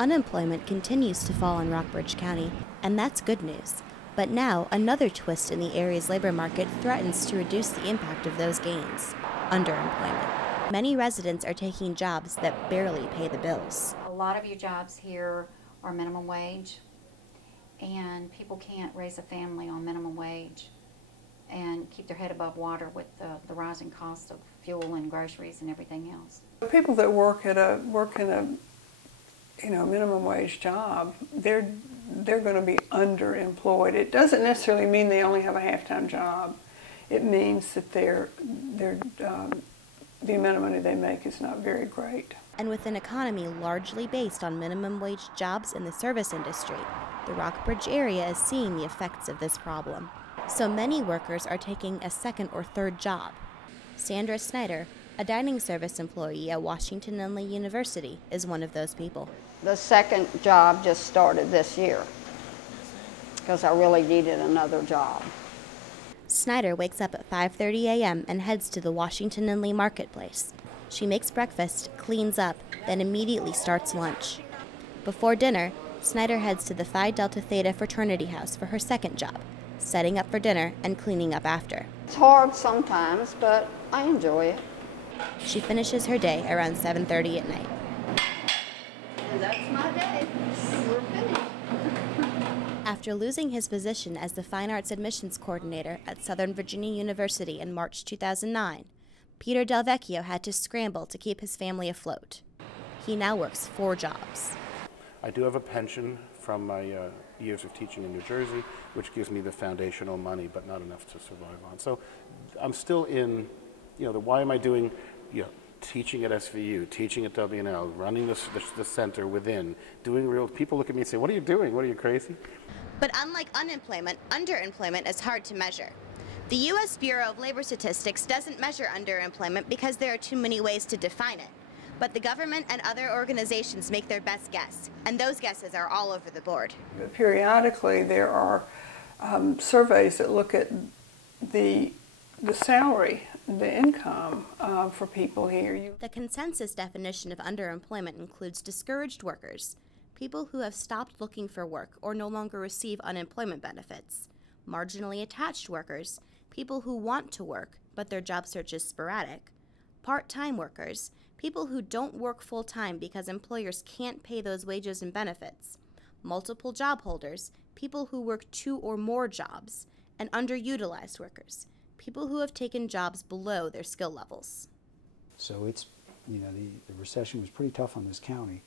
Unemployment continues to fall in Rockbridge County, and that's good news. But now, another twist in the area's labor market threatens to reduce the impact of those gains: underemployment. Many residents are taking jobs that barely pay the bills. A lot of your jobs here are minimum wage, and people can't raise a family on minimum wage and keep their head above water with the rising cost of fuel and groceries and everything else. People that work in a minimum wage job, they're going to be underemployed. It doesn't necessarily mean they only have a half-time job. It means that the amount of money they make is not very great. And with an economy largely based on minimum wage jobs in the service industry, the Rockbridge area is seeing the effects of this problem. So many workers are taking a second or third job. Sandra Snyder, a dining service employee at Washington and Lee University, is one of those people. The second job just started this year because I really needed another job. Snyder wakes up at 5:30 a.m. and heads to the Washington and Lee marketplace. She makes breakfast, cleans up, then immediately starts lunch. Before dinner, Snyder heads to the Phi Delta Theta fraternity house for her second job, setting up for dinner and cleaning up after. It's hard sometimes, but I enjoy it. She finishes her day around 7:30 at night. And that's my day. We're finished. After losing his position as the Fine Arts Admissions Coordinator at Southern Virginia University in March 2009, Peter Del Vecchio had to scramble to keep his family afloat. He now works 4 jobs. I do have a pension from my years of teaching in New Jersey, which gives me the foundational money, but not enough to survive on. So I'm still in, why am I doing, teaching at SVU, teaching at WNL, running the center within, doing real, people look at me and say, what are you doing? What are you, crazy? But unlike unemployment, underemployment is hard to measure. The U.S. Bureau of Labor Statistics doesn't measure underemployment because there are too many ways to define it. But the government and other organizations make their best guess, and those guesses are all over the board. But periodically there are surveys that look at the salary, the income for people here. The consensus definition of underemployment includes discouraged workers, people who have stopped looking for work or no longer receive unemployment benefits, marginally attached workers, people who want to work but their job search is sporadic, part-time workers, people who don't work full-time because employers can't pay those wages and benefits, multiple job holders, people who work 2 or more jobs, and underutilized workers, people who have taken jobs below their skill levels. So it's, the recession was pretty tough on this county.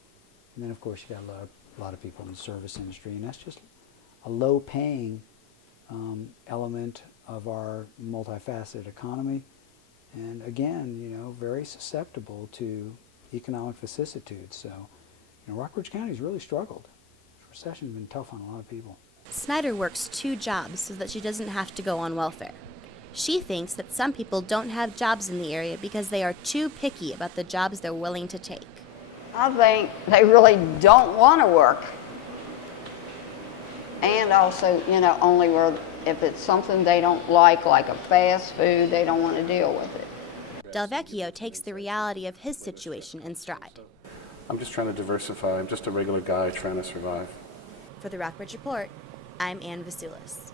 And then of course you got a lot of people in the service industry, and that's just a low-paying element of our multifaceted economy. And again, very susceptible to economic vicissitudes. So, Rockbridge County's really struggled. This recession's been tough on a lot of people. Snyder works 2 jobs so that she doesn't have to go on welfare. She thinks that some people don't have jobs in the area because they are too picky about the jobs they're willing to take. I think they really don't want to work. And also, only where if it's something they don't like a fast food, they don't want to deal with it. Del Vecchio takes the reality of his situation in stride. I'm just trying to diversify. I'm just a regular guy trying to survive. For the Rockbridge Report, I'm Ann Vasulis.